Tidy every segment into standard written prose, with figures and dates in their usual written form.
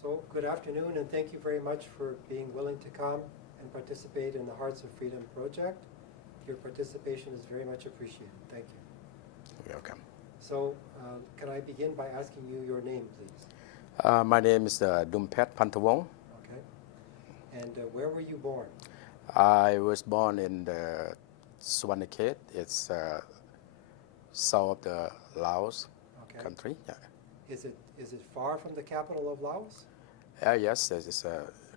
So, good afternoon, and thank you very much for being willing to come and participate in the Hearts of Freedom project. Your participation is very much appreciated. Thank you. You're welcome. So, can I begin by asking you your name, please? My name is Doumphet Phanthavong. Okay. And where were you born? I was born in the Suvarnakhet. It's south of the Laos country. Yeah. Is it far from the capital of Laos? Yes, it's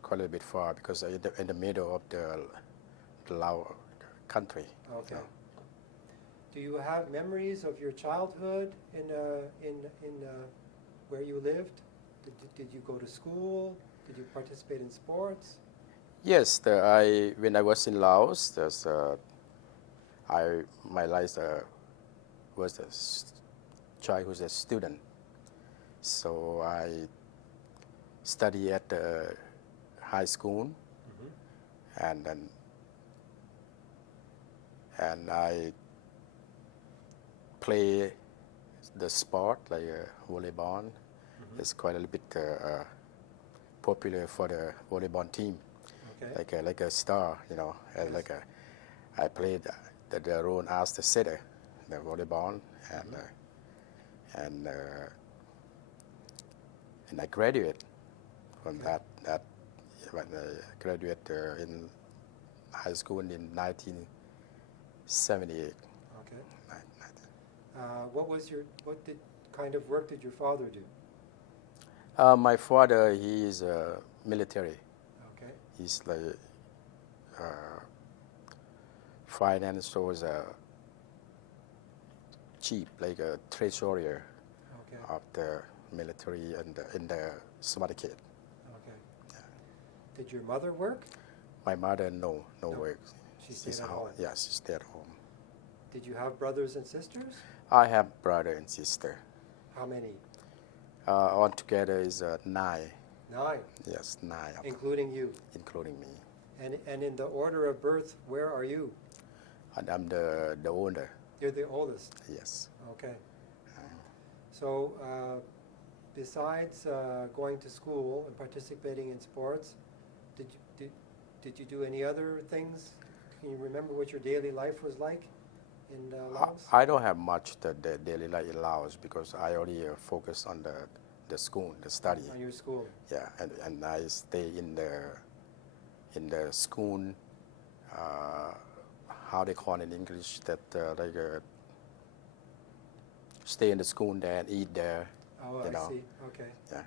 quite a bit far because in the middle of the Lao country. Okay. Do you have memories of your childhood in where you lived? Did you go to school? Did you participate in sports? Yes, when I was in Laos, my life was a childhood as a student. So I studied at the high school, and I play the sport like volleyball. It's quite a little bit popular for the volleyball team. Okay. Like a star, you know. Yes. I played the role as the setter, the volleyball, and I graduated from that. When I graduated in high school in 1978. Okay. What kind of work did your father do? My father, he is military. Okay. He's like financial chief, like a treasurer of the military in the Suvarnakhet. Okay. Yeah. Did your mother work? My mother, no work. She stayed at home? Yes, she stayed at home. Did you have brothers and sisters? I have brother and sister. How many? Altogether is 9. 9? Yes, 9. Including you? Including me. And in the order of birth, where are you? And I'm the older. You're the oldest? Yes. Okay. So, besides going to school and participating in sports, did you do any other things? Can you remember what your daily life was like in Laos? I don't have much the daily life in Laos because I only focus on the school, the study. On your school? Yeah, and I stay in the school. How they call it in English? That stay in the school there and eat there. Oh, I see. Okay. Yeah.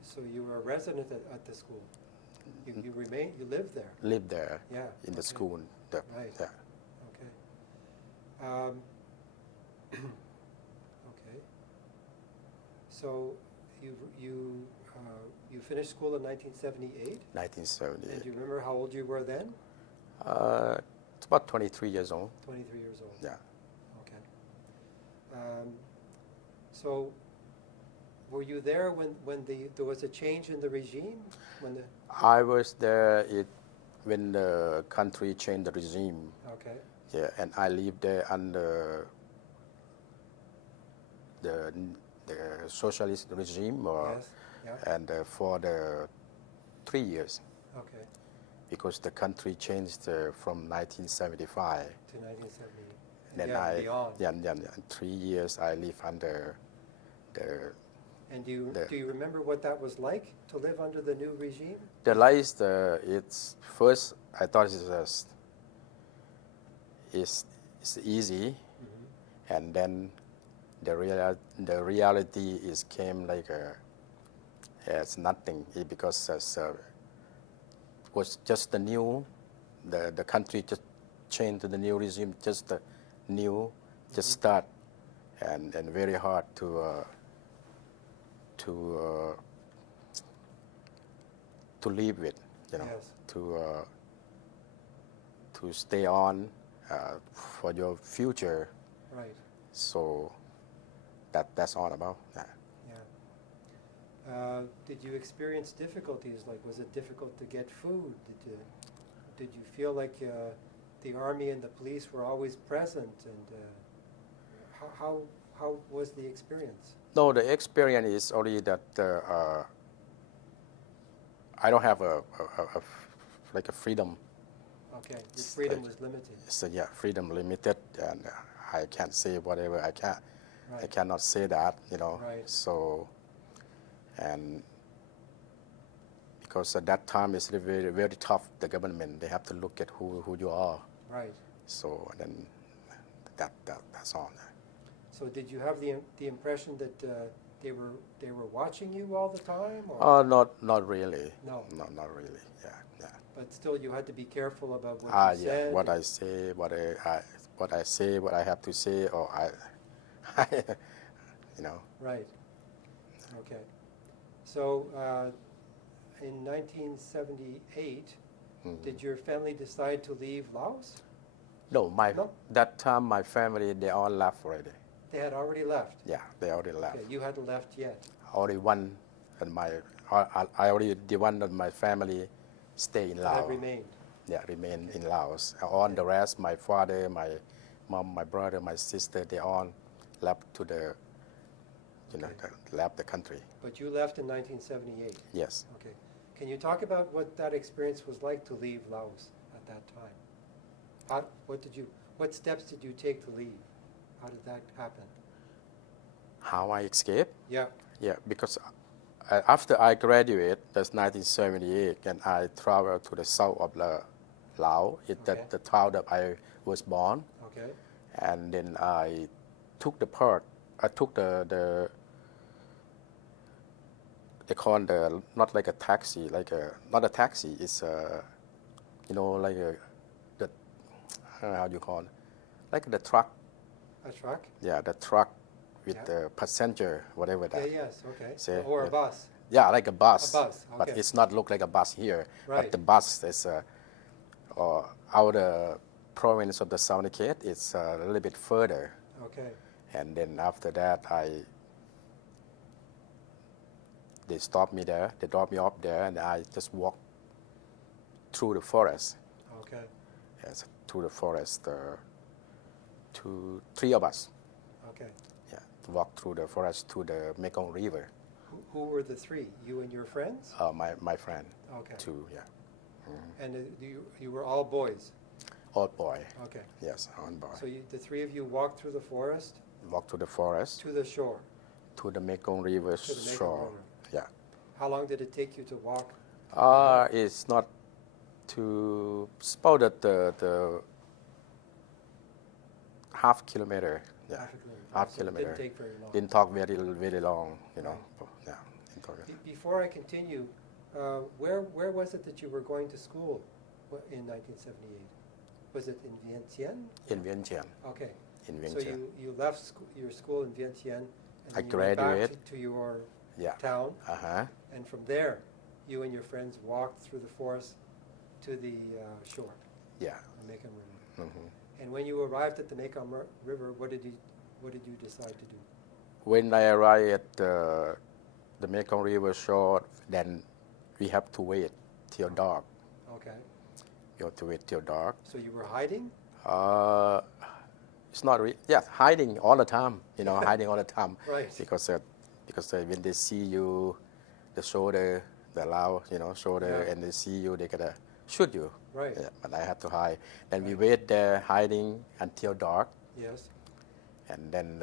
So you were a resident at the school. You lived there. Lived there. Yeah. In the school. Right. Yeah. Okay. Okay. So you finished school in 1978. 1978. And do you remember how old you were then? It's about 23 years old. 23 years old. Yeah. Okay. So, were you there when there was a change in the regime? I was there when the country changed the regime. Okay. Yeah, and I lived there under the socialist regime, Yes. Yeah. and for the 3 years. Okay. Because the country changed from 1975. To 1970. Then beyond. 3 years I lived under the. And do you remember what that was like to live under the new regime? The life, it's first I thought it's easy, and then the reality came like it's nothing because it was just the new, the country just changed to the new regime, just the new, just start, and very hard to live with, you know, Yes. to stay on for your future. Right. So that's all about that. Yeah. Did you experience difficulties? Like, was it difficult to get food? Did you feel like the army and the police were always present? And how was the experience? No, the experience is only that I don't have like a freedom. Okay, your It's freedom like- was limited. So yeah, freedom limited, and I can't say whatever I can. I Right. cannot say that, Right. So, and because at that time it's very very tough. The government, they have to look at who you are. Right. So then that's all. So did you have the impression that they were watching you all the time, or Oh, not really. No. No, not really. Yeah. but still you had to be careful about what you Yeah. said? What I say, what I say, what I have to say, or Right. Okay. So in 1978, did your family decide to leave Laos? No, No? that time my family, they all left already. They had already left. Yeah, they already left. Okay, you hadn't left yet. Only one, and I already the one of my family stay in That Laos. had remained. Yeah, remain in Laos. All the rest, my father, my mom, my brother, my sister, they all left to the, left the country. But you left in 1978. Yes. Okay. Can you talk about what that experience was like to leave Laos at that time? What steps did you take to leave? How did that happen? How I escaped? Yeah. Yeah, because after I graduated, that's 1978, and I traveled to the south of Laos, Okay. the town that I was born, Okay. and then I took the they call the, not like a taxi, not a taxi, it's like the, how do you call it? Like the truck. A truck? Yeah, the truck with Yeah. the passenger, whatever that. Okay, yes, okay. Say, Or a yeah. bus. Yeah, like a bus. A bus, But okay. it's not look like a bus here. Right. But the bus is out the province of the Southern Cape. It's a little bit further. Okay. And then after that, they stopped me there. They dropped me off there, and I just walked through the forest. Okay. Yes, through the forest. Three of us. Okay. Yeah, walk through the forest to the Mekong River. Who were the three? You and your friends? My friend. Okay. Two, yeah. And you were all boys? Old boy. Okay. Yes, old boy. So the three of you walked through the forest Walk to the forest, to the shore? to the Mekong River To the Mekong shore. River. Yeah. How long did it take you to walk? It's not too, it's about the half kilometer. Yeah. Half So it kilometer. didn't take very long. Didn't talk very long, Yeah. Didn't talk Before I continue, where was it that you were going to school in 1978? Was it in Vientiane? in Vientiane. Okay. In So Vientiane. you left your school in Vientiane, and I then you went back graduated. to your Yeah. town, Uh-huh. and from there, you and your friends walked through the forest to the shore, Yeah. the Mekong River. Mhm. And when you arrived at the Mekong River, what did you decide to do? When I arrived at the Mekong River shore, then we have to wait till dark. Okay. You have to wait till dark. So you were hiding? It's not hiding all the time, hiding all the time. Right. Because when they see you, the shoulder, the Lao, shoulder, Yeah. and they see you, they're gonna shoot you. Right. Yeah, but I had to hide. Then we Right. wait there hiding until dark, Yes. and then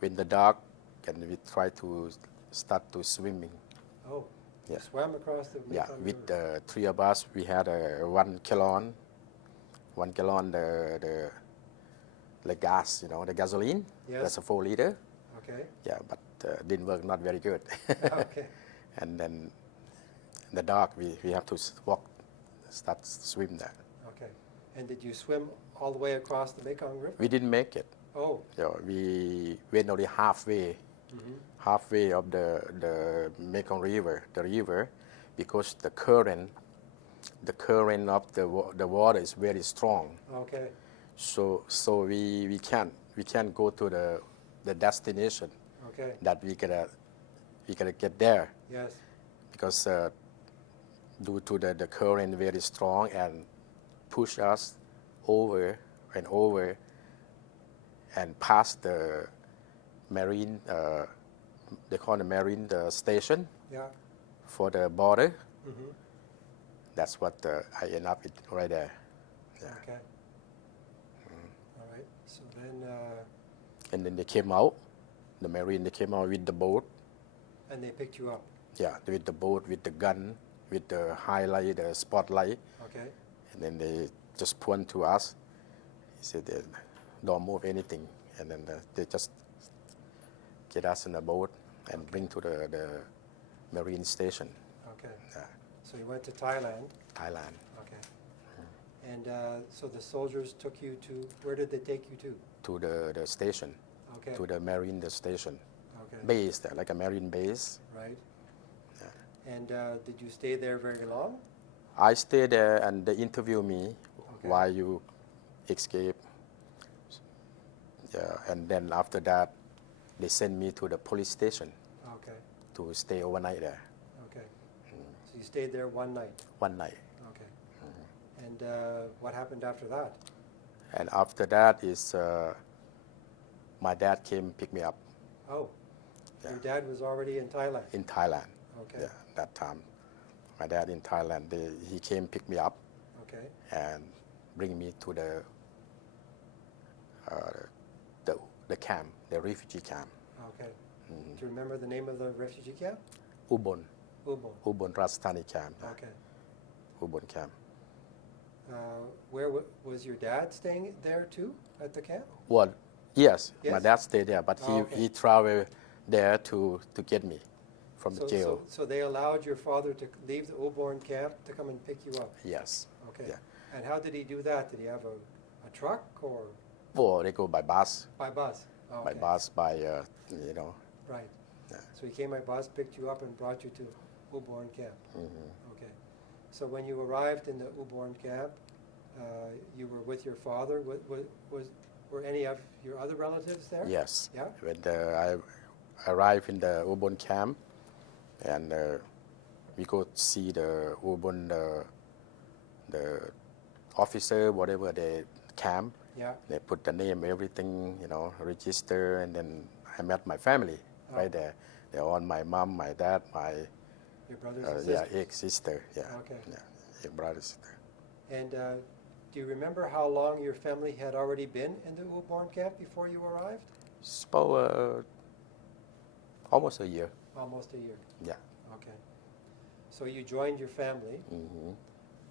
when the dark, and we try to start to swimming. Oh. Yeah. You swam across the Mekong Yeah, River. with the three of us, we had 1 gallon, the gas, the gasoline. Yes. That's a 4 liter. Okay. Yeah, but didn't work, not very good. Okay. And then in the dark, we have to start swim there. Okay. And did you swim all the way across the Mekong River? We didn't make it. Oh. We went only halfway. Halfway of the Mekong River, because the current of the water is very strong. Okay. So we can't go to the destination Okay. that we gotta get there, Yes. because due to the current very strong and push us over and past the marine they call the Marine the station Yeah. for the border. Mm-hmm. That's what I end up right there. Yeah. Okay. All right. So then, And then they came out, the Marine, they came out with the boat. and they picked you up. Yeah, with the boat, with the gun, with the highlight, the spotlight. Okay. And then they just point to us. He said, don't move anything. And then they just get us in a boat and bring to the Marine station, Okay. yeah, So you went to Thailand. Thailand. Okay. And so the soldiers took you to, where did they take you to? To the station, Okay. to the Marine the station. Okay. Base there, like a Marine base. Right. Yeah. And did you stay there very long? I stayed there and they interviewed me Okay. why you escape. Yeah, and then after that, they sent me to the police station Okay. to stay overnight there, Okay. So you stayed there one night. one night. Okay. And what happened after that? And after that is my dad came pick me up Oh, Yeah. your dad was already in Thailand. in Thailand. Okay. Yeah, that time. My dad in Thailand, he came pick me up Okay. and bring me to the camp, the refugee camp, Okay. Do you remember the name of the refugee camp? Ubon, Ubon. Rajasthani camp, yeah, Okay. Ubon camp. Where was your dad staying there too, at the camp? Well, yes, my Yes? dad stayed there, but Oh, okay. he traveled there to get me from the jail. So they allowed your father to leave the Ubon camp to come and pick you up? Yes. Okay. Yeah. And how did he do that? Did he have a truck or Or they go by bus, by bus? Oh, okay. Right. Yeah. So he came by bus, picked you up, and brought you to Ubon camp. Okay. So when you arrived in the Ubon camp, you were with your father. Were any of your other relatives there? Yes. Yeah? When I arrived in the Ubon camp, and we go see the Ubon, the officer, whatever the camp. Yeah. They put the name, everything, register, and then I met my family right there. They're all my mom, my dad, my Your brothers and sisters? ex-sister, yeah. Okay. Yeah, brother, sister. And do you remember how long your family had already been in the Ubon camp before you arrived? It's about almost a year, Almost a year. yeah. Okay. So you joined your family. Hmm.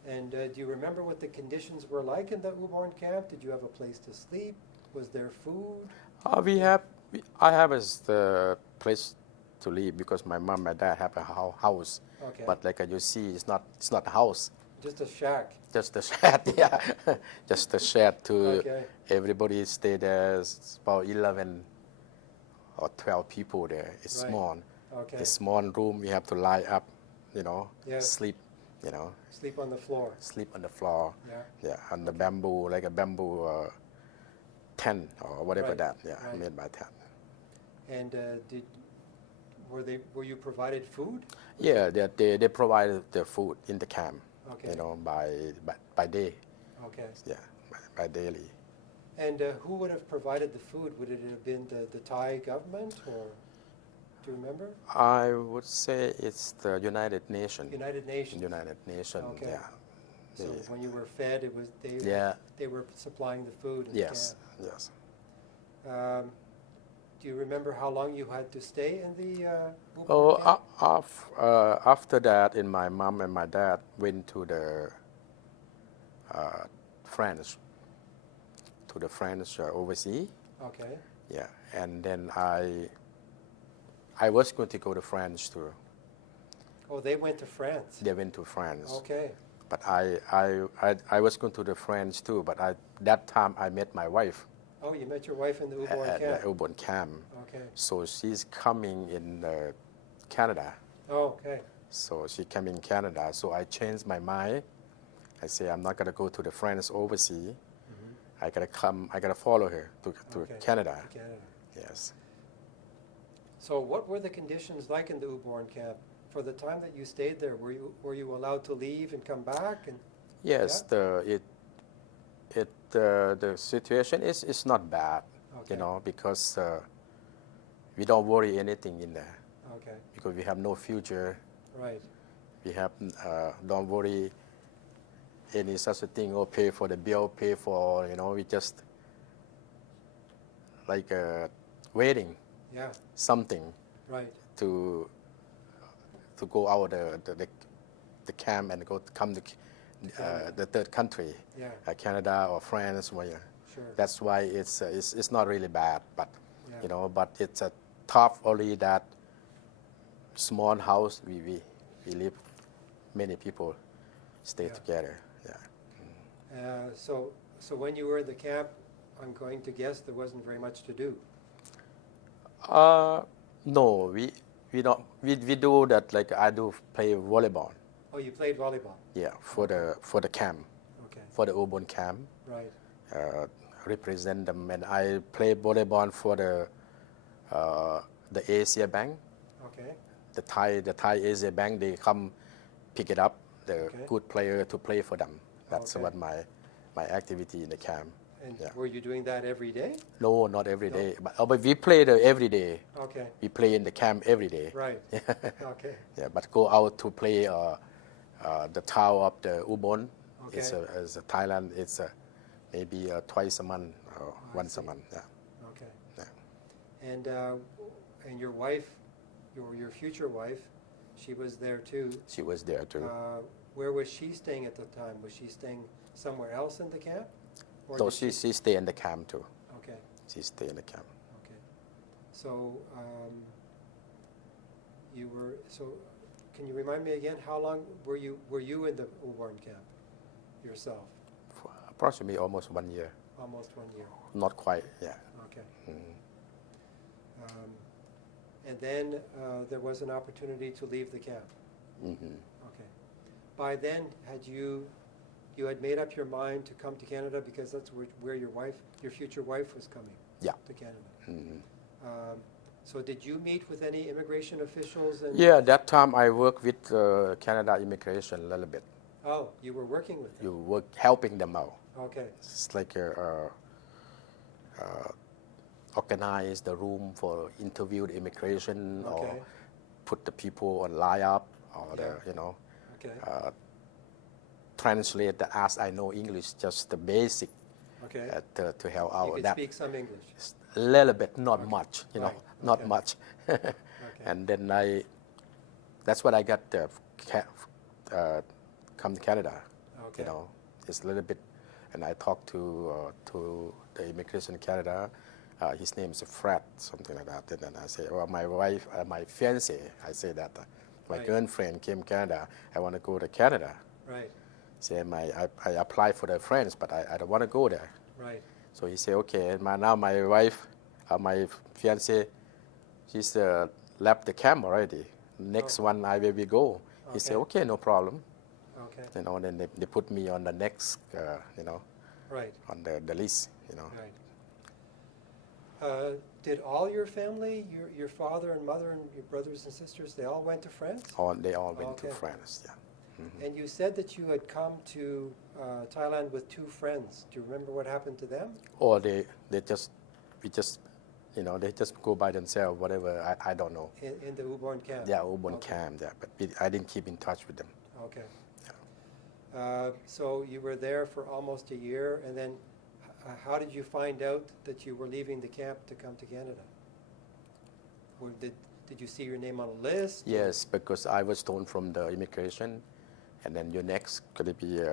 And do you remember what the conditions were like in the Ubon camp? Did you have a place to sleep? Was there food? I have the place to live because my mom and dad have a house. Okay. But like you see, it's not a house. Just a shack. Just a shed, yeah. Just a shed to Okay. everybody stay there. It's about 11 or 12 people there. It's Right. small. Okay. A small room. We have to lie up, Yes. sleep, Sleep on the floor. sleep on the floor. Yeah. Yeah, on the bamboo, like a bamboo tent or whatever Right, that. Yeah, right. made by tent. And were you provided food? Yeah, they provided the food in the camp. Okay. By day. Okay. Yeah, by daily. And who would have provided the food? Would it have been the Thai government, or do you remember? I would say it's the United Nations. United Nations. United Nations. Okay. Yeah. So They- when you were fed, it was Yeah. they were supplying the food. In Yes. the Yes. camp. Do you remember how long you had to stay in the Ubon Oh, camp? after that, my mom and my dad went to the France, overseas. Okay. Yeah, and then I was going to go to France too. Oh, they went to France. They went to France. Okay. But I was going to the France too. But that time I met my wife Oh, you met your wife in the Ubon at camp. the Ubon camp. Okay. So she's coming in Canada. Oh, okay. So she came in Canada. So I changed my mind. I say I'm not gonna go to the France overseas. I gotta follow her to Okay. Canada. To Canada. Yes. So what were the conditions like in the Ubon camp? For the time that you stayed there, were you allowed to leave and come back? And Yes, Yeah? the situation is not bad, Okay. because we don't worry anything in there Okay, because we have no future. right. We have don't worry any such a thing or pay for the bill, pay for we just like waiting Yeah, something right. to go out the camp and come to Canada. the third country, Yeah, Canada or France. sure. That's why it's not really bad, but Yeah. but it's a tough only that small house we live many people stay Yeah. together. Yeah. So when you were in the camp, I'm going to guess there wasn't very much to do. No, we don't we do that like I do play volleyball. Oh, you played volleyball. Yeah, for the camp, Okay, for the urban camp. right. Represent them, and I play volleyball for the Asia Bank, Okay, the Thai Asia Bank. They come pick it up, the Okay. good player to play for them. That's Okay. what my activity in the camp. and Yeah. were you doing that every day? No, not every No? day, but we play every day. Okay, We play in the camp every day. right. Okay, Yeah, but go out to play the town of the Ubon. Okay. It's a Thailand. It's maybe twice a month or I once a see. month. Yeah. okay. Yeah. And your wife, your future wife, she was there too. She was there too. Where was she staying at the time? Was she staying somewhere else in the camp? Or So did she stay in the camp too. Okay, She stay in the camp. okay. So can you remind me again, how long were you in the Uborn camp yourself? For approximately almost 1 year. Almost 1 year. Not quite. Yeah. Okay. Mhm. And then there was an opportunity to leave the camp. Mhm. Okay. By then, you had made up your mind to come to Canada because that's where your future wife was coming. Yeah. To Canada. Mhm. So did you meet with any immigration officials? And Yeah, that time I worked with Canada immigration a little bit. Oh, you were working with them. You work helping them out. Okay. It's like organize the room for interview the immigration or Okay. put the people on line up or Yeah. Okay. Translate the as I know English, just the basic Okay. to help You out could that. speak some English. A little bit, not Okay. much, Right. not Okay. much. Okay. And then that's what I got come to Canada. Okay. It's a little bit, and I talked to the immigration in Canada. His name is Fred, something like that. And then I say, well, my wife, my fiance, I say that my Right. girlfriend came to Canada. I want to go to Canada. Right. Say I applied for the friends, but I don't want to go there. Right. So he said, okay. And now my wife, my fiance, she's left the camp already. Next one I will go. He said, Okay. okay, no problem. Okay. Then they put me on the next, Right. on the list. Right. Did all your family, your father and mother and your brothers and sisters, they all went to France? They all went to Okay. France. Yeah. Mhm. And you said that you had come to Thailand with two friends. Do you remember what happened to them? Or they just they just go by themselves. Whatever, I don't know. In the Uborn camp? Yeah, urban Okay. camp. Yeah, but I didn't keep in touch with them. Okay. So you were there for almost a year, and then how did you find out that you were leaving the camp to come to Canada? Or did you see your name on a list? Yes, because I was told from the immigration, and then your next going to be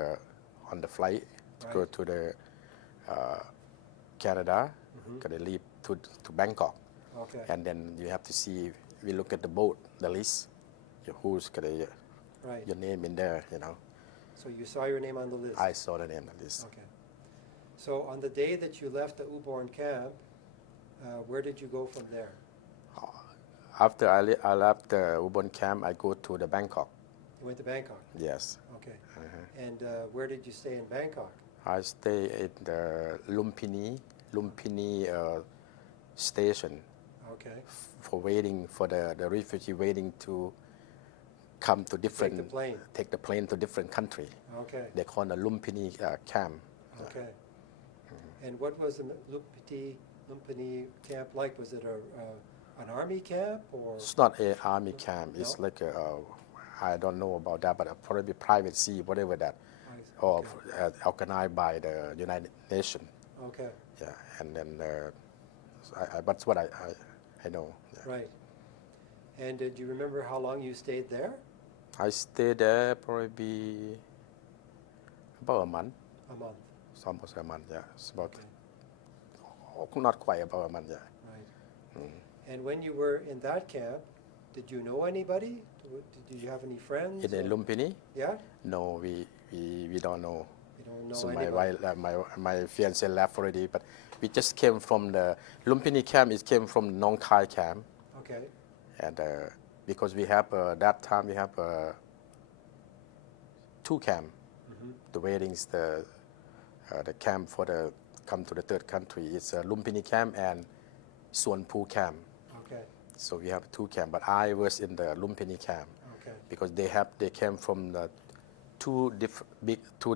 on the flight to go Right. to the Canada, Mhm. going to leave to Bangkok, Okay. and then you have to see. We look at the boat, the list, who's going to Right. your name in there. So you saw your name on the list? I saw the name on the list. Okay. So on the day that you left the Uborn camp, where did you go from there? After I left the urban camp, I go to the Bangkok. You went to Bangkok? Yes. Okay. Uh-huh. And where did you stay in Bangkok? I stay at the Lumpini station Okay. for waiting for the refugee waiting to come to different Take the plane. take the plane to different country. Okay. They call the Lumpini camp. Okay. And what was the Lumpini camp like? Was it a an army camp or? It's not an army camp. It's No? like I don't know about that, but probably private sea, whatever that, or Okay. organized by the United Nations. Okay, Yeah, and then that's what I know. Yeah. right. And do you remember how long you stayed there? I stayed there probably about a month. A month, It's almost a month. Yeah, it's about okay, not quite about a month. Yeah. right. And when you were in that camp, did you know anybody? Did you have any friends? In Lumpini? Yeah? No, we don't know. You don't know So anybody? my fiance left already, but we just came from the Lumpini camp. It came from Nong Thai camp, Okay, and because we have that time we have 2 camp. mm-hmm. The weddings, the camp for the come to the third country is Lumpini camp and Suan Phu camp. Okay, So we have 2 camp, but I was in the Lumpini camp okay, because they came from the two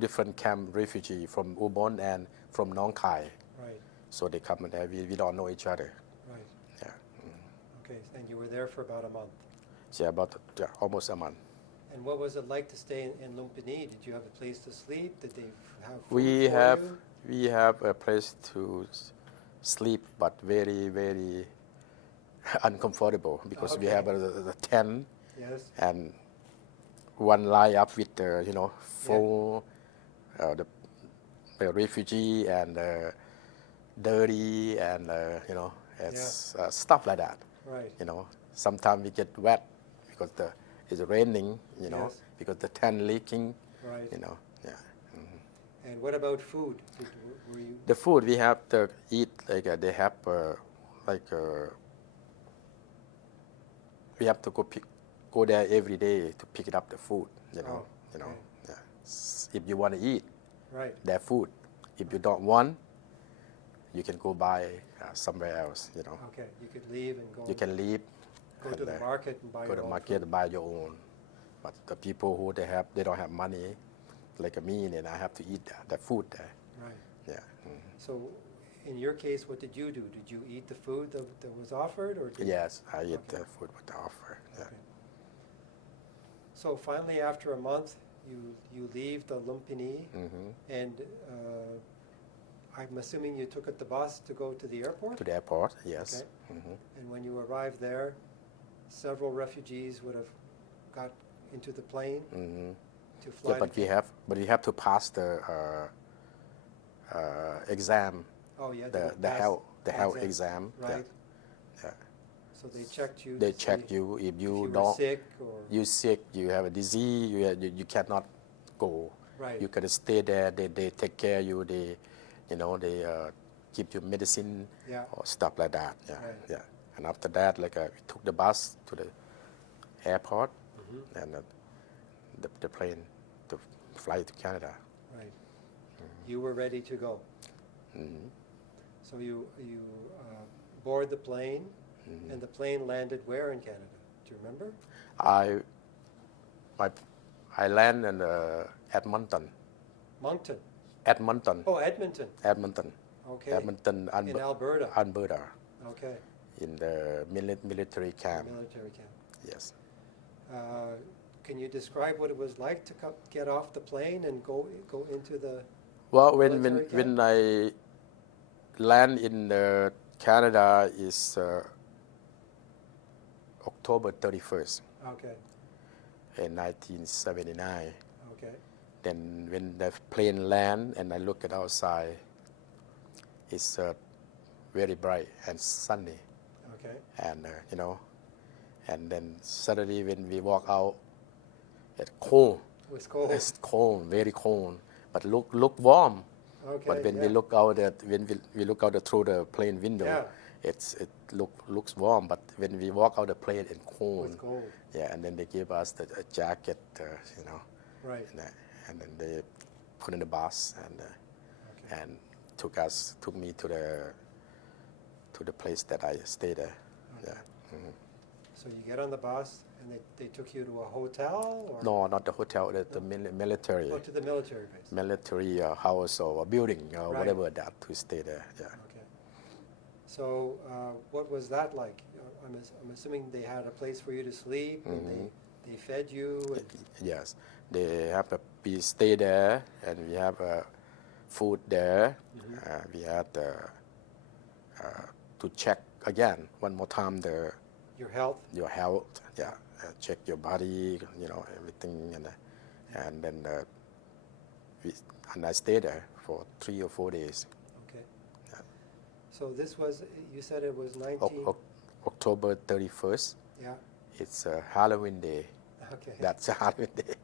different camp refugee from Ubon and from Nong Khai. right, So they come and there. We don't know each other. right. Yeah, Okay, and you were there for about a month. so about almost a month. And what was it like to stay in Lumpini? Did you have a place to sleep? Did they have food We for have you? we have a place to sleep, but very uncomfortable because we Okay. have the tent Yes, and one lie up with full the refugee and dirty and it's stuff like that. right, Sometimes we get wet because it's raining. Yes. Because the tent leaking. right. Yeah. And what about food? Were you, The food we have to eat like they have we have to go there every day to pick it up the food. Oh, okay. Yeah. If you want to eat right, their food, if you don't want, you can go buy somewhere else. okay, you could leave and go. You can leave. Go and, to the market and buy go your to own market food. buy your own. But the people who they don't have money, like me, and I have to eat the food there. Right. Yeah. So, in your case, what did you do? Did you eat the food that was offered, or did Yes, I eat Okay. the food with the offer. Yeah. Okay. So finally, after a month, you leave the Lumpini, Hmm. and I'm assuming you took the bus to go to the airport. To the airport, yes. Okay. Hmm. And when you arrived there, several refugees would have got into the plane Hmm. to fly. Yeah, but we have to pass the exam, Oh, yeah. the health exam. Right. Yeah. So they checked you. They to check see you if if you were don't. sick or You sick, you have a disease, you cannot go. right. You can stay there. They take care of you. They give you medicine Yeah. or stuff like that. Yeah, Right. yeah. And after that, we took the bus to the airport Mhm. and the plane to fly to Canada. Right. You were ready to go. Mhm. So you board the plane, Mhm. and the plane landed where in Canada? Do you remember? I land in Edmonton. Moncton. Edmonton. Oh, Edmonton. Edmonton. Okay. Edmonton, In Alberta. Alberta, Okay. in the military camp. Military camp. Yes. Can you describe what it was like to get off the plane and go into the? Well, Military when I land in Canada is October 31st Okay. in 1979. Okay. Then when the plane land and I look at outside, it's very bright and sunny, Okay. and and then suddenly when we walk out, it's cold. It was cold. It's cold, very cold, but look warm. Okay. But when yeah. we look out we look out through the plane window, Yeah. it looks warm. But when we walk out the plane, it's It cold. was cold. Yeah, and then they give us a jacket, Right. and then they put in the bus Okay. and took me to the place that I stayed there. Okay. Yeah. Mhm. So you get on the bus, and they took you to a hotel, or No, not the hotel. The military. to the military base. Military house or a building or Right. whatever that to stay there. Yeah. Okay. So what was that like? I'm assuming they had a place for you to sleep, and they fed you. And Yes, they have we stay there, and we have food there. We had to check again one more time your health. your health. Yeah, check your body, everything, and then I stayed there for 3 or 4 days. Okay. Yeah. So this was, you said it was 19. October 31st. Yeah. It's Halloween day. Okay. That's Halloween day,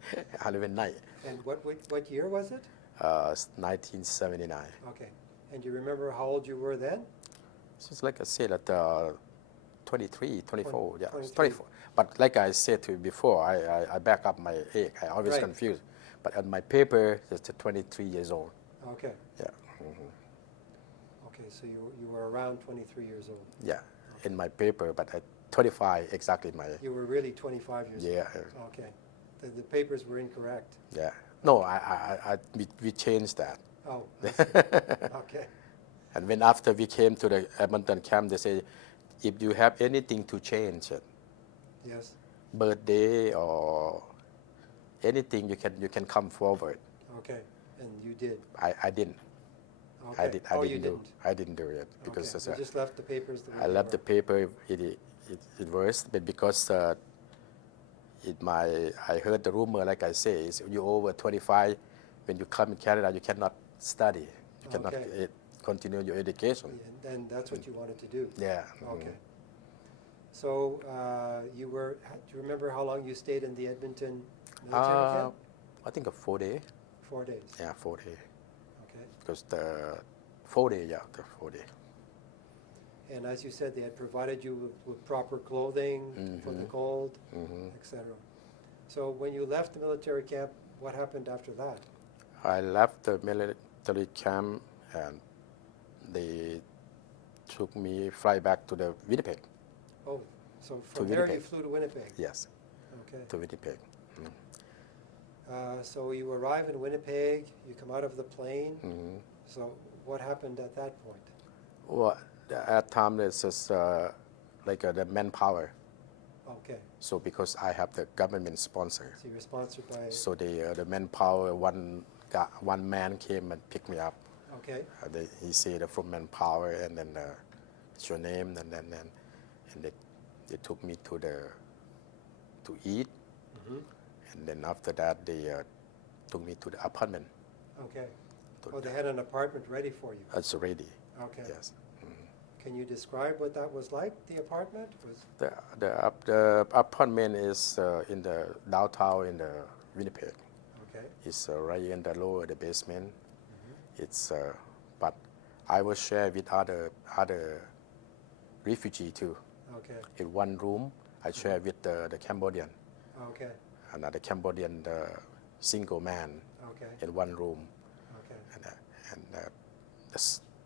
Halloween night. And what year was it? 1979. Okay. And you remember how old you were then? So it's like I said, at 23, 24, yeah, 23. 24. But like I said to you before, I back up my age. I always Right. confuse. But on my paper, it's 23 years old. Okay. Yeah. Okay, so you were around 23 years old. Yeah, in my paper, but at 25 exactly my. You were really 25 years old. Yeah. Okay. The papers were incorrect. Yeah. No, we changed that. Oh, I see. Okay. And when after we came to the Edmonton camp, they say, if you have anything to change it, Yes. birthday or anything, you can come forward. Okay. And you did. I didn't. Okay. You didn't. I didn't do it because Okay. You just left the papers the way I they left the were. paper. It worse, but because I heard the rumor, like I say, is you over 25, when you come in Canada, you cannot study. You cannot Okay. continue your education. And then that's what you wanted to do. Yeah. Okay. So do you remember how long you stayed in the Edmonton military camp? I think 4 days. 4 days. Yeah, 4 days. Okay. Because the 4 days, yeah, the 4 days. And as you said, they had provided you with proper clothing for the cold, etc. So when you left the military camp, what happened after that? I left the military camp and they took me fly back to the Winnipeg. Oh, so To from there you Winnipeg. flew to Winnipeg. Yes, Okay. to Winnipeg. So you arrive in Winnipeg, you come out of the plane. Mm-hmm. So what happened at that point? Well, at that time it's just like the manpower. Okay. So because I have the government sponsor, So you were sponsored by. so the manpower one man came and picked me up. Okay. He said from manpower, and then it's your name, and they took me to eat, and then after that they took me to the apartment. Okay. Oh, they had an apartment ready for you. It's ready. Okay. Yes. Can you describe what that was like? The apartment was. The apartment is in the downtown in the Winnipeg. Okay. It's right in the lower the basement. It's but I was share with other refugee too. Okay. In one room, I share with the Cambodian, Okay. another Cambodian single man Okay. in one room, Okay. and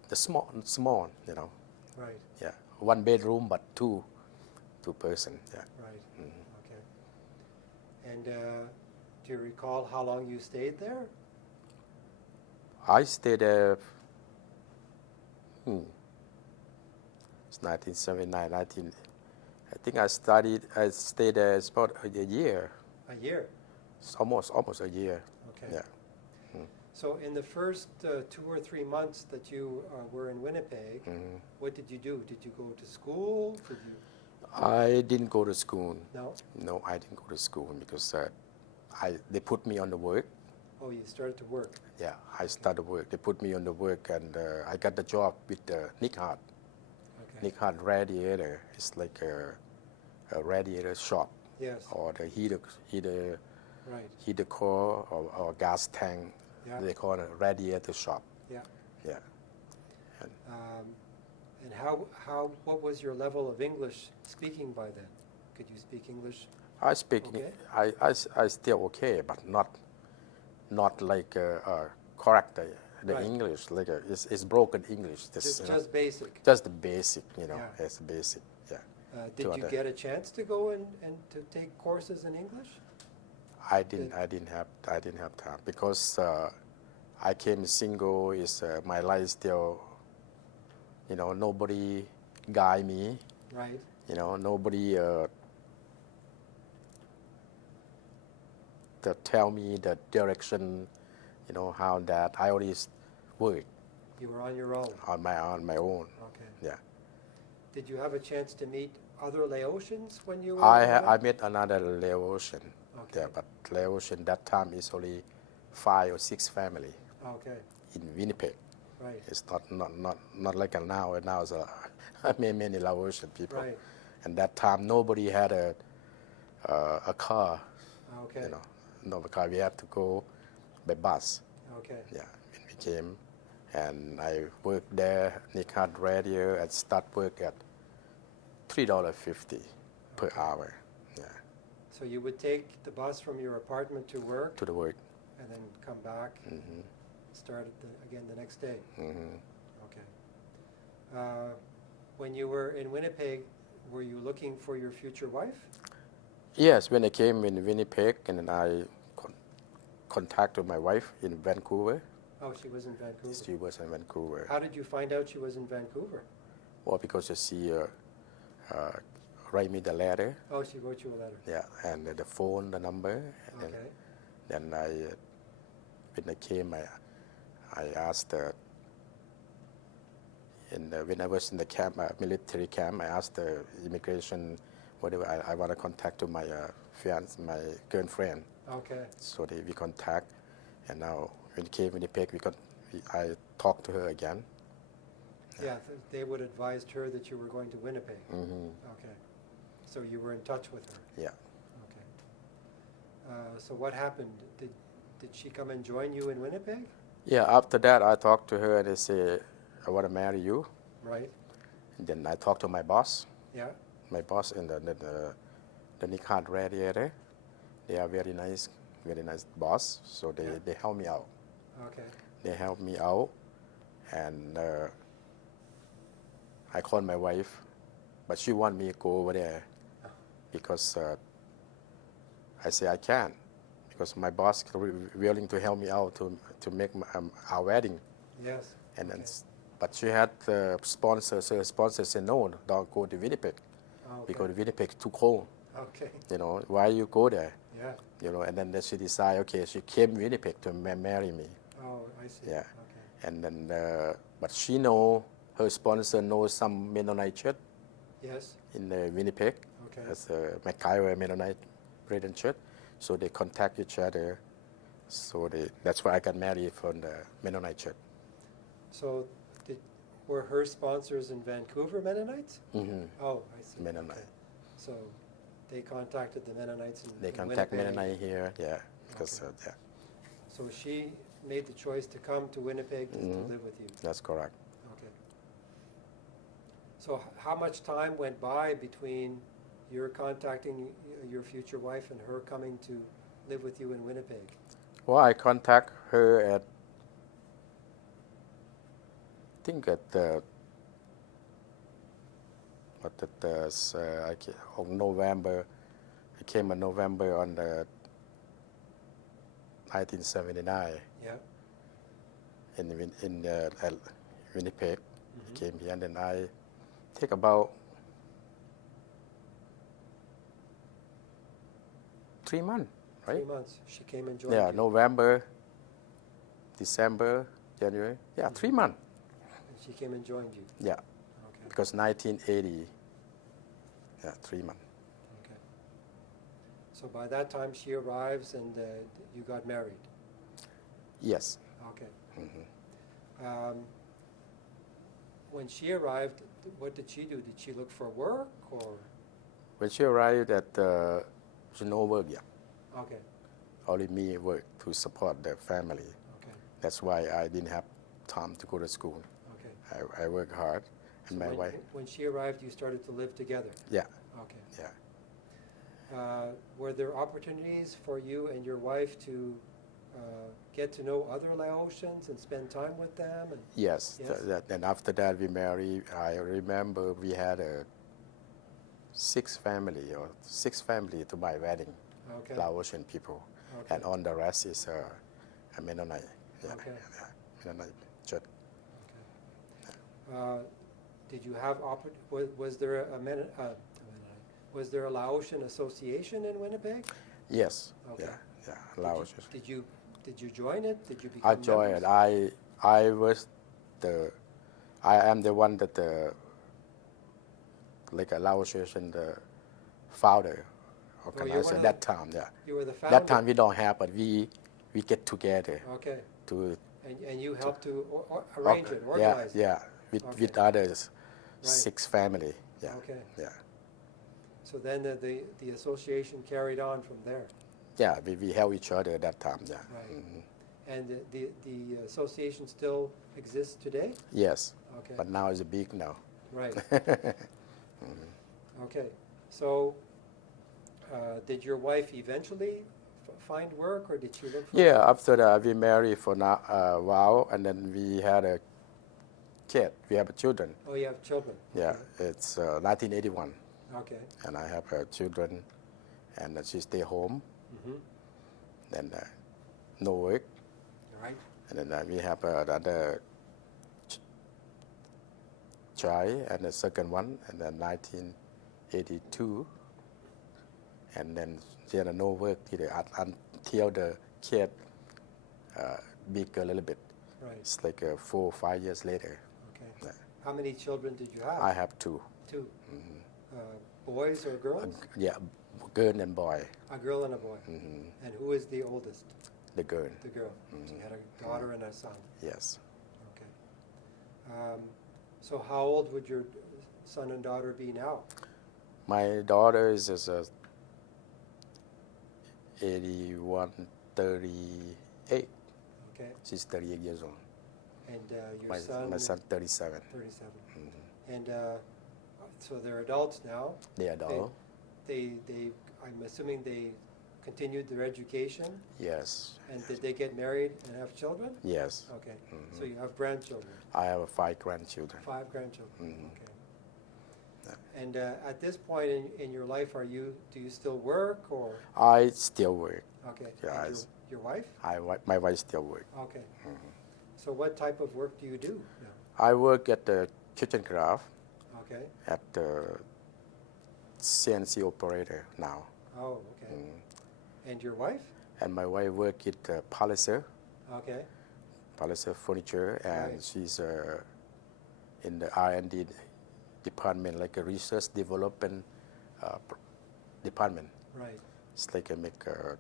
the small, Right. yeah, 1 bedroom but two person, yeah. Right. Okay. And do you recall how long you stayed there? I stayed there. It's 1979. I think I stayed there. It's about a year. A year. It's almost a year. Okay. Yeah. So in the first 2 or 3 months that you were in Winnipeg, what did you do? Did you go to school? Did you? I didn't go to school. No. No, I didn't go to school because they put me on the work. Oh, you started to work. Yeah, I started work. They put me on the work, and I got the job with Nick Hart. Okay. Nick Hart radiator. It's like a radiator shop. Yes. Or the heater Right. core or gas tank. Yeah. They call it a radiator shop. Yeah. Yeah. And what was your level of English speaking by then? Could you speak English? I speak. Okay. I still okay, but not like correct the Right. English. Like it's broken English. Just basic. Just the basic, Yeah. It's basic. Yeah. Did you get a chance to go and to take courses in English? I didn't have time because I came single. My life still, nobody guide me. Right. You know, nobody to tell me the direction. You know how that I always work You were on your own. on my own. Okay. Yeah. Did you have a chance to meet other Laotians when you were? I met another Laotian. Okay. Yeah, but Laotian that time is only 5 or 6 family Okay. in Winnipeg. Right. It's not like now. Now it's many Laotian people. Right. And that time nobody had a car. Okay. You know, no car. We have to go by bus. Okay. Yeah, when we came, and I worked there. Nikat radio and start work at $3.50 per hour. Yeah, So you would take the bus from your apartment to work to the work. and then come back, Hmm. start again the next day. Hmm. Okay. When you were in Winnipeg, were you looking for your future wife? Yes, when I came in Winnipeg, and then I contacted my wife in Vancouver. Oh, she was in Vancouver. She was in Vancouver. How did you find out she was in Vancouver? Well, because she write me the letter. Oh, she wrote you a letter. Yeah, and the phone, the number. And Okay. then when I came, I asked when I was in the camp, military camp, I asked the immigration whatever I want to contact to my my girlfriend. Okay. So we contact, and now when came Winnipeg, I talked to her again. Yeah, they would advised her that you were going to Winnipeg. Hmm. Okay. So you were in touch with her. Yeah. Okay. So what happened? Did she come and join you in Winnipeg? Yeah. After that, I talked to her and I say, I want to marry you. Right. And then I talked to my boss. Yeah. My boss in the Nikat radiator. They are very nice boss. So they help me out. Okay. They help me out, and I called my wife, but she want me to go over there because I say I can't, because my boss willing to help me out to make our wedding. Yes. And okay. then, but she had sponsors. Her sponsor said no, don't go to Winnipeg, Okay. because Winnipeg too cold. Okay. You know, why you go there? Yeah. You know, and then she decided, okay, she came Winnipeg to marry me. Oh, I see. Yeah. Okay. And then, but she her sponsor knows some Mennonite church Yes. in Winnipeg. Okay. That's a McIver Mennonite Brethren church. So they contact each other. So that's why I got married from the Mennonite church. So were her sponsors in Vancouver Mennonites? Mm-hmm. Oh, I see. Mennonite. Okay. So they contacted the Mennonites in They in contact Winnipeg. Mennonite here, yeah. Because, Okay. yeah, So she made the choice to come to Winnipeg to live with you. that's correct. Okay. So how much time went by between your contacting your future wife and her coming to live with you in Winnipeg? Well, I contact her at, I think at on November. I came in November on the 1979 Yeah. in Winnipeg. Mhm. Came here, and then I take about 3 months, right? 3 months. She came and joined Yeah, you. November, December, January. Yeah, 3 months. And she came and joined you. Yeah, Okay. because 1980. Yeah, 3 months. Okay. So by that time she arrives and you got married. Yes. Okay. Hmm. When she arrived, what did she do? Did she look for work or? When she arrived at she no work yet. Okay. Only me work to support the family. Okay. That's why I didn't have time to go to school. Okay. I work hard, and So my wife. when she arrived, you started to live together. Yeah, Okay. yeah. Were there opportunities for you and your wife to get to know other Laotians and spend time with them? And Yes. Yes? And after that we married. I remember we had six family to my wedding. okay. Laotian people, Okay. and on the rest is a Mennonite. Yeah, Okay. yeah, Mennonite church. Okay. did you have, was there was there a Laotian association in Winnipeg? Yes. Okay. Yeah. Laos. Did you join it? Did you become I joined. members? I am the one that like a Laotian the founder organizer one that of time. Yeah. You were the founder? That time we don't have, but we get together Okay. to And you helped to arrange it, yeah, organize it? yeah, with others, Right. 6 family. Yeah. Okay. Yeah. So then the association carried on from there? Yeah, we help each other at that time. Yeah. Right. Mhm. And the association still exists today? Yes. Okay. But now it's big now. Right. Okay. So did your wife eventually find work, or did she look for Yeah, after that we married for a while, and then we had a kid. We have children. Oh, you have children? Yeah, it's 1981, Okay. and I have children, and she stay home. Mm-hmm. Then no work, All right. and then we have another child, and the second one, and then 1982, and then she had no work either until the kid big a little bit. Right. It's like 4 or 5 years later. Okay. Yeah. How many children did you have? I have 2. 2. Boys or girls? Yeah, girl and boy. A girl and a boy. Mhm. And who is the oldest? The girl. The girl. So you had a daughter and a son. Yes. Okay. So how old would your son and daughter be now? My daughter is 81, 38. Okay. She's 38 years old. And your son? My son 37. 37. Mhm. And so they're adults now. They are adult. I'm assuming they continued their education. Yes. And did they get married and have children? Yes. Okay. So you have grandchildren. I have 5 grandchildren. 5 grandchildren. Mhm. Okay. And at this point in your life, do you still work, or? I still work. Okay. Yeah, And your wife? My wife still work. Okay. So what type of work do you do now? I work at the kitchen craft Okay. at the CNC operator now. Oh, okay. And your wife? And my wife work at Palliser Furniture, and Right. she's in the R&D department, like a research development department. Right. It's like make the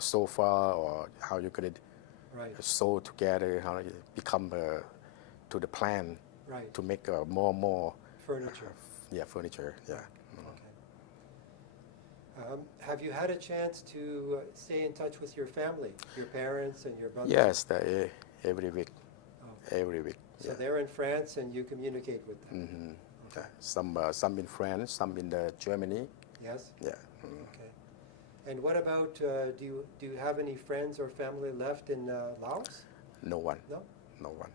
sofa, or how you could Right. sew together, how you become to the plan Right. to make more Furniture. furniture. Yeah. Okay. Have you had a chance to stay in touch with your family, your parents and your brothers? Yes, every week. Oh. Every week. So Yeah. they're in France and you communicate with them? Mm-hmm. Yeah. Some in France, some in Germany. Yes? Yeah. Okay. And what about, do you have any friends or family left in Laos? No one. No? No one.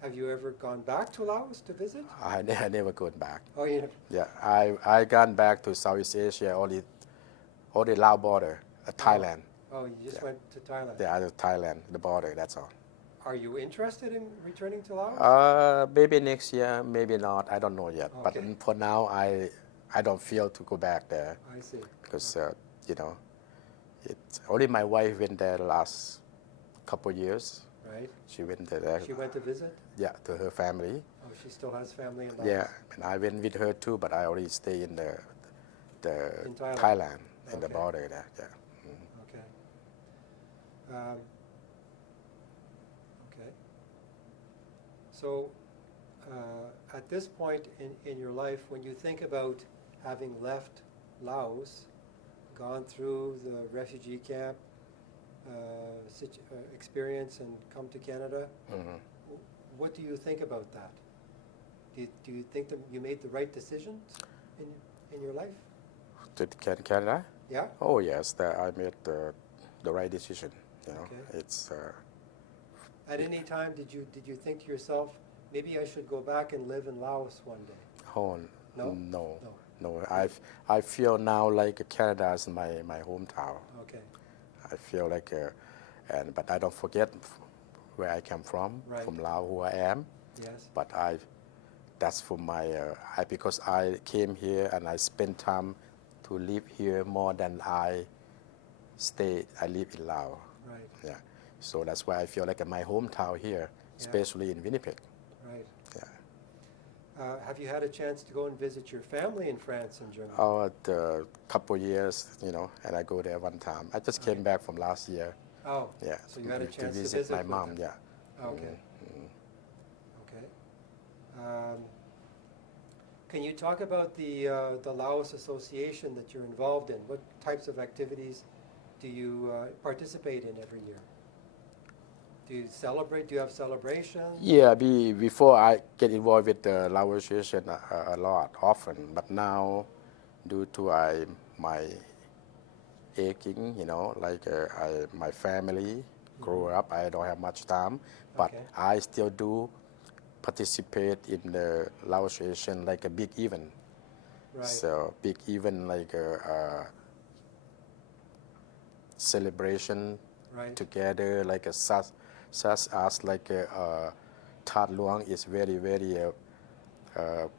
Have you ever gone back to Laos to visit? I never gone back. Oh, you know. Yeah, I gone back to Southeast Asia, only Laos border, Thailand. Oh, you just went to Thailand? Yeah, Thailand, the border. That's all. Are you interested in returning to Laos? Maybe next year, maybe not. I don't know yet. But Okay. for now, I don't feel to go back there I see. because it's only my wife went there the last couple years. Right. She went there. She went to visit? Yeah, to her family. Oh, she still has family in Laos? Yeah, and I went with her too, but I already stay in the In Thailand. Thailand, in the Okay. border there. Yeah. Okay. Okay. So, at this point in your life, when you think about having left Laos, gone through the refugee camp experience and come to Canada, what do you think about that? Do you think that you made the right decisions in your life? To Canada? Yeah? Oh yes, I made the right decision. Okay. It's At any time, did you think to yourself, maybe I should go back and live in Laos one day? No. No. I feel now like Canada is my hometown. Okay. I feel like, but I don't forget where I came from, Right. from Laos, who I am. Yes. But I that's for my, because I came here and I spent time to live here more than I live in Laos. Right. Yeah. So that's why I feel like in my hometown here, especially in Winnipeg. Right. Yeah. Have you had a chance to go and visit your family in France and Germany? Oh, a couple years, and I go there one time. I just came back from last year. Oh. Yeah. So you had a chance to visit my with mom. them. Yeah. Okay. Okay. Can you talk about the Laos Association that you're involved in? What types of activities do you participate in every year? Do you celebrate? Do you have celebrations? Yeah, before I get involved with the Lao Association a lot, often, but now due to my aching, my family grew up, I don't have much time, but Okay. I still do participate in the Lao Association like a big event. Right. So big event like a celebration Right. together, like a such as like Tat Luang is very, very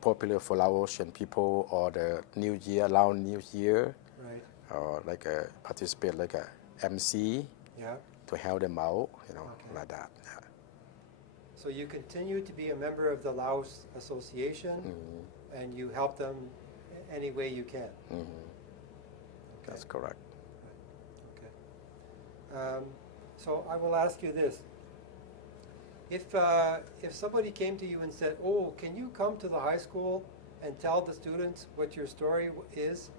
popular for Laotian people, or the New Year, Lao New Year, Right. or like participate like a MC Yeah. to help them out, Okay. like that. Yeah. So you continue to be a member of the Laos Association, and you help them any way you can. Mhm. Okay. That's correct. Okay. So I will ask you this: if somebody came to you and said, "Oh, can you come to the high school and tell the students what your story is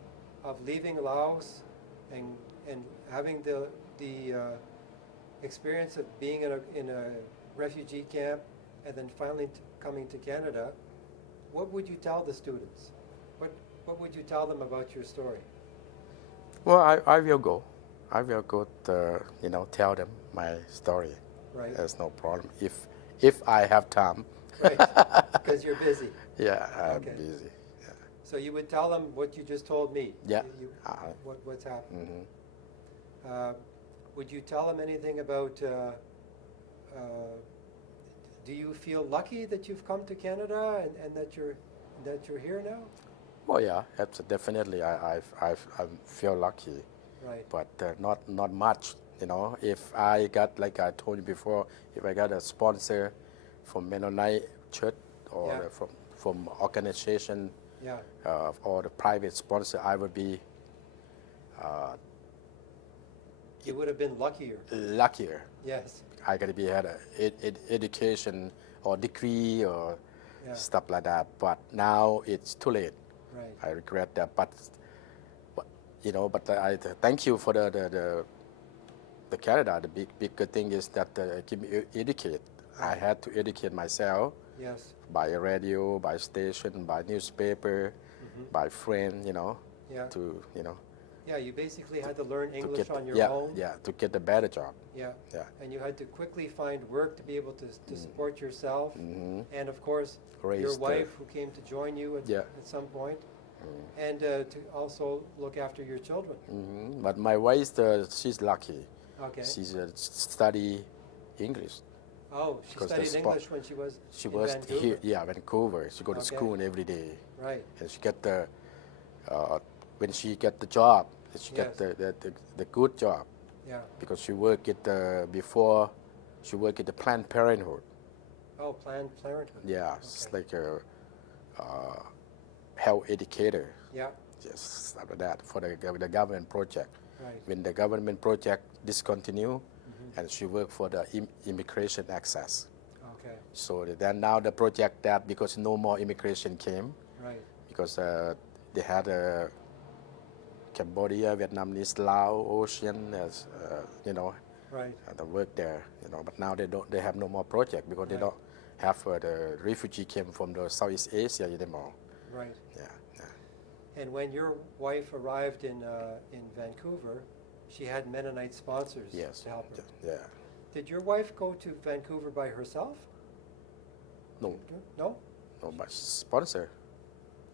of leaving Laos and having the experience of being in a refugee camp and then finally coming to Canada," what would you tell the students? What would you tell them about your story? Well, I will go. I will go to, tell them my story. Right. There's no problem. If I have time. Right. Because you're busy. Yeah, I'm Okay. busy. Yeah. So you would tell them what you just told me. Yeah. What's happened. Mhm. Would you tell them anything about? Do you feel lucky that you've come to Canada and that you're here now? Well, yeah, definitely. I feel lucky, Right. but not much. If I got, like I told you before, if I got a sponsor from Mennonite Church or Yeah. from organization, Yeah. or the private sponsor, I would be You would have been luckier. luckier. Yes. I gotta be had a education or degree or Yeah. stuff like that. But now it's too late. Right. I regret that. But I thank you for the Canada. The big good thing is that keep me educate. I had to educate myself Yes. by radio, by station, by newspaper, by friend. Yeah. To Yeah. You basically had to learn to English get on your own. to get a better job. Yeah. Yeah. And you had to quickly find work to be able to support yourself. Mhm. And of course, Raise your the- wife who came to join you at some point. And to also look after your children. But my wife, she's lucky. Okay. She's study English. Oh, she because the studied spot- English when she was She in was Vancouver. here, Vancouver. She go to Okay. school every day, Right. and she get when she get the job, she Yes. get the good job Yeah. because she worked at before she worked at the Planned Parenthood. Oh, Planned Parenthood. Yeah, it's Okay. like a health educator. Yeah. Just after that for the government project. Right. When the government project discontinue, and she worked for the immigration access. Okay. So then now the project that because no more immigration came, Right. because they had Cambodia, Vietnamese, Laos, Ocean, Right. the work there, But now they have no more project because they Right. don't have the refugee came from the Southeast Asia anymore. Right. Yeah. And when your wife arrived in Vancouver, she had Mennonite sponsors Yes. to help her. Yeah. Did your wife go to Vancouver by herself? No, No? but sponsor,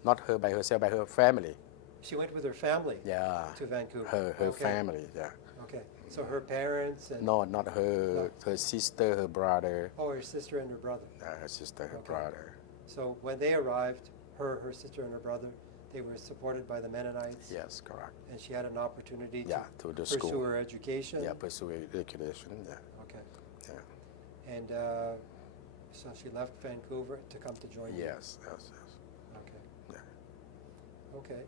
not her by herself, by her family. She went with her family Yeah. to Vancouver. Her Okay. family. Yeah. Okay. So her parents and No, not her. No. Her sister, her brother. her sister and her brother. Her sister, her Okay. brother. So when they arrived, her sister and her brother, they were supported by the Mennonites. Yes, correct. And she had an opportunity Yeah, to to the pursue school. her education. Yeah, pursue education. Yeah, Okay. yeah. And so she left Vancouver to come to join you? Yes, yes, yes. Okay. Yeah. Okay.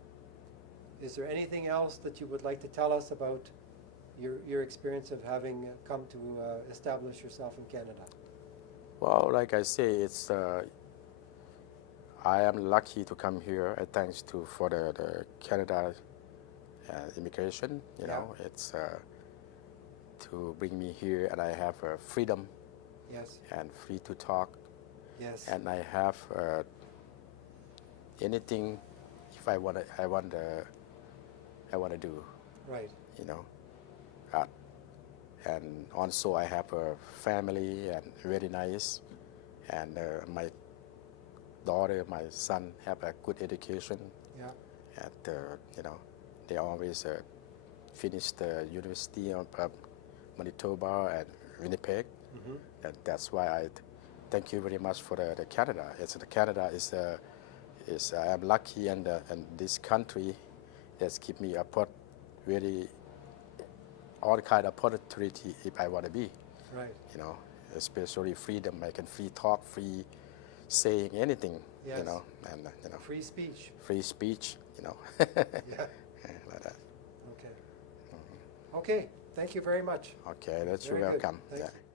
Is there anything else that you would like to tell us about your experience of having come to establish yourself in Canada? Well, like I say, it's I am lucky to come here. Thanks to for the Canada immigration. You know, it's to bring me here, and I have freedom. Yes. And free to talk. Yes. And I have anything if I want to do. Right. You know, and also I have a family and very nice, and my daughter, my son have a good education. Yeah. And you know, they always finish the University of Manitoba and Winnipeg. Mm-hmm. And that's why I thank you very much for the Canada. Canada is I am lucky, and this country has give me very all kind of opportunity if I want to be. Right. You know, especially freedom. I can free talk, free saying anything. Yes. You know, and you know, Free speech. free speech. You know. Yeah. Like that. Okay. Okay. Thank you very much. Okay, that's Very you're good. welcome. Thank Yeah. you.